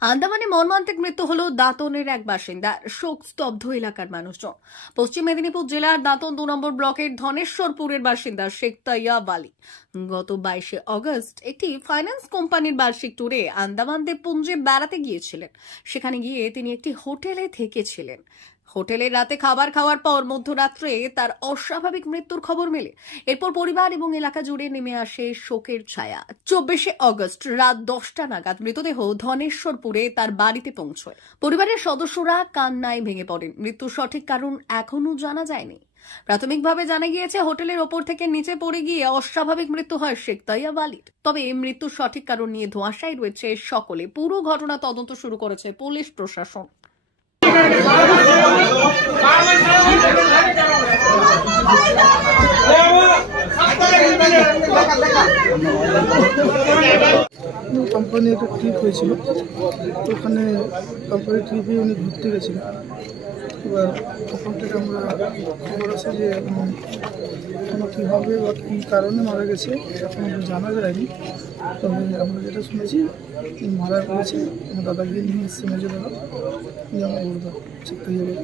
আন্দামানে মর্মান্তিক মৃত্যু হলো দাঁতনের এক বাসিন্দার। শোক স্তব্ধ এলাকার মানুষজন। পশ্চিম মেদিনীপুর জেলার দাঁতন 2 নম্বর ব্লকের ধনেশ্বরপুরের বাসিন্দা শেখ তৈয়ব আলী গত 22 আগস্ট একটি ফাইন্যান্স কোম্পানির বার্ষিক ট্যুরে আন্দামান দ্বীপপুঞ্জে বেড়াতে গিয়েছিলেন। সেখানে গিয়ে তিনি একটি হোটেলে থেকেছিলেন। হোটেলে রাতে খাবার খাওয়ার পর মধ্যরাত্রে তার অস্বাভাবিক মৃত্যুর খবর মেলে। এরপর পরিবার এবং এলাকা জুড়ে নেমে আসে শোকের ছায়া। 24 আগস্ট রাত 10টা নাগাদ মৃতদেহ ধনেশ্বরপুরে তার বাড়িতে পৌঁছয়। পরিবারের সদস্যরা কান্নায় ভেঙে পড়েন। মৃত্যুর সঠিক কারণ এখনো জানা যায়নি। প্রাথমিকভাবে জানা গিয়েছে হোটেলের ওপর থেকে নিচে পড়ে গিয়ে অস্বাভাবিক মৃত্যু হয় শেখ তৈয়ব আলীর। তবে মৃত্যুর সঠিক কারণ নিয়ে ধোঁয়াশায় রয়েছে সকলে। পুরো ঘটনা তদন্ত শুরু করেছে পুলিশ প্রশাসন। কোম্পানি একটা ট্রিপ হয়েছিল, ওখানে কোম্পানি ট্রিপে উনি ঘুরতে গেছিলেন। এবার ওখান থেকে আমরা খবর আছে যে কীভাবে বা কী কারণে মারা গেছে এখন জানা যায়নি। তবে আমরা যেটা শুনেছি মারা গেছে আমার দাদাকে নিয়ে এসছে, মেজো দাদা যেমন বলতো শিখতে যাবে।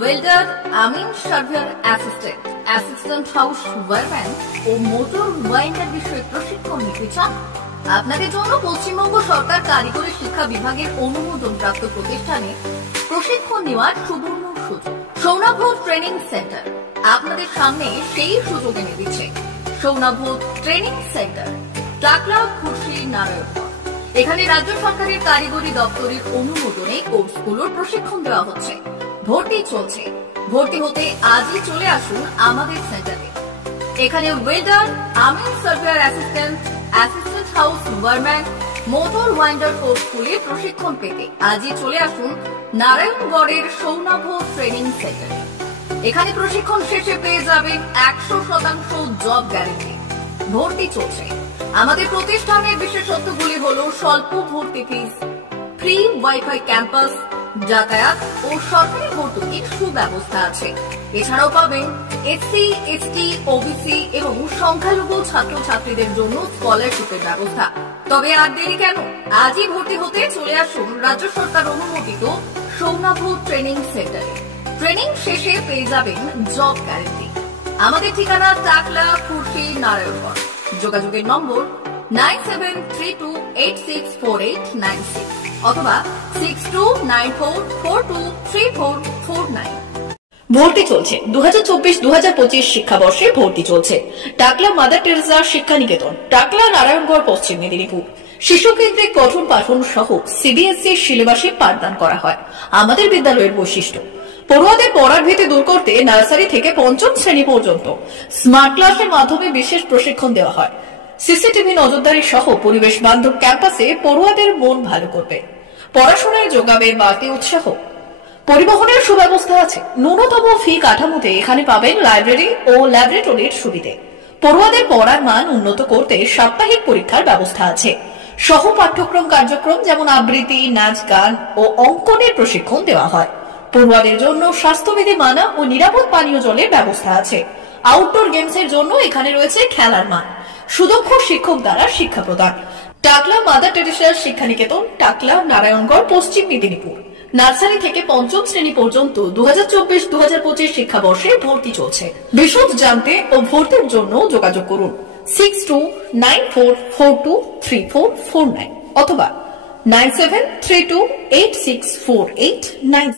ওয়েল্ডার, আমিন surveyor assistant, assistant house wireman ও মোটর ওয়াইন্ডার বিষয়ে প্রশিক্ষণ নিতে চান? আপনাদের জন্য পশ্চিমবঙ্গ সরকার কারিগরি শিক্ষা বিভাগের অনুমোদনপ্রাপ্ত প্রতিষ্ঠানে প্রশিক্ষণ নেওয়ার সুবর্ণ সুযোগ। সৌনাভ ট্রেনিং সেন্টার আপনাদের সামনে সেই সুযোগ এনে দিচ্ছে। সৌনাভ ট্রেনিং সেন্টার, টাকলা, খুশি, নারায়ণগড়। এখানে রাজ্য সরকারের কারিগরি দপ্তরের অনুমোদনে কোর্সগুলোর প্রশিক্ষণ দেওয়া হচ্ছে। ভর্তি চলছে। ভর্তি হতে আজই চলে আসুন আমাদের সেন্টারে। এখানে ওয়েল্ডার, আমিন surveyor assistant, assistant house wireman, motor winder কোর্সগুলি প্রশিক্ষণ পেতে আজই চলে আসুন নারায়ণগড়ের সৌনাভ ট্রেনিং সেন্টারে। এখানে প্রশিক্ষণ শেষে পেয়ে যাবেন 100% জব গ্যারেন্টি। ভর্তি চলছে। আমাদের প্রতিষ্ঠানের বিশেষত্বগুলি হল স্বল্প ভর্তি ফিস, ফ্রি ওয়াইফাই ক্যাম্পাস, যাতায়াত ও সরকারি ভর্তুকির সুব্যবস্থা আছে। এছাড়াও পাবেন এসসি, এসটি, ওবিসি এবং সংখ্যালঘু ছাত্রছাত্রীদের জন্য স্কলারশিপের ব্যবস্থা। তবে আর দেরি কেন? আজই ভর্তি হতে চলে আসুন রাজ্য সরকার অনুমোদিত সৌনাভ ট্রেনিং সেন্টারে। ট্রেনিং শেষে পেয়ে যাবেন জব গ্যারেন্টি। আমাদের ঠিকানা টাকলা, খুশি, নারায়ণগড়। যোগাযোগের নম্বর 9732864896 অথবা 6294423449। ভর্তি চলছে। 2024-2025 শিক্ষাবর্ষে ভর্তি চলছে। টাকলা মাদার টেরেসা শিক্ষা নিকেতন, টাকলা, নারায়ণগড়, পশ্চিম মেদিনীপুর। শিশু কেন্দ্রিক পঠন পাঠন সহ সিবিএসই সিলেবাসে পাঠদান করা হয়। আমাদের বিদ্যালয়ের বৈশিষ্ট্য: পড়ুয়াদের পড়ার ভীতি দূর করতে নার্সারি থেকে 5ম শ্রেণী পর্যন্ত স্মার্ট ক্লাসের মাধ্যমে বিশেষ প্রশিক্ষণ দেওয়া হয়। সিসিটিভি নজরদারি সহ পরিবেশ বান্ধব ক্যাম্পাসে পড়ুয়াদের মন ভালো করবে। পড়াশোনায় যোগাবে বাড়তি উৎসাহ। পরিবহনের সুব্যবস্থা আছে। ন্যূনতম ফি কাঠামোতে এখানে পাবেন লাইব্রেরি ও ল্যাবরেটরির সুবিধে। পড়ুয়াদের পড়ার মান উন্নত করতে সাপ্তাহিক পরীক্ষার ব্যবস্থা আছে। সহ পাঠ্যক্রম কার্যক্রম যেমন আবৃত্তি, নাচ, গান ও অঙ্কনের প্রশিক্ষণ দেওয়া হয়। পড়ুয়াদের জন্য স্বাস্থ্যবিধি মানা ও নিরাপদ পানীয় জলের ব্যবস্থা আছে। আউটডোর গেমসের জন্য এখানে রয়েছে খেলার মাঠ। সুদক্ষ শিক্ষক দ্বারা শিক্ষা প্রদান। টাকলা মাদার টেরেসা শিক্ষা নিকেতন, টাকলা, নারায়ণগড়, পশ্চিম মেদিনীপুর। নার্সারি থেকে 5ম শ্রেণী পর্যন্ত 2024-2025 শিক্ষাবর্ষে ভর্তি চলছে। বিশদ জানতে ও ভর্তির জন্য যোগাযোগ করুন 6294423449 অথবা 9732864896।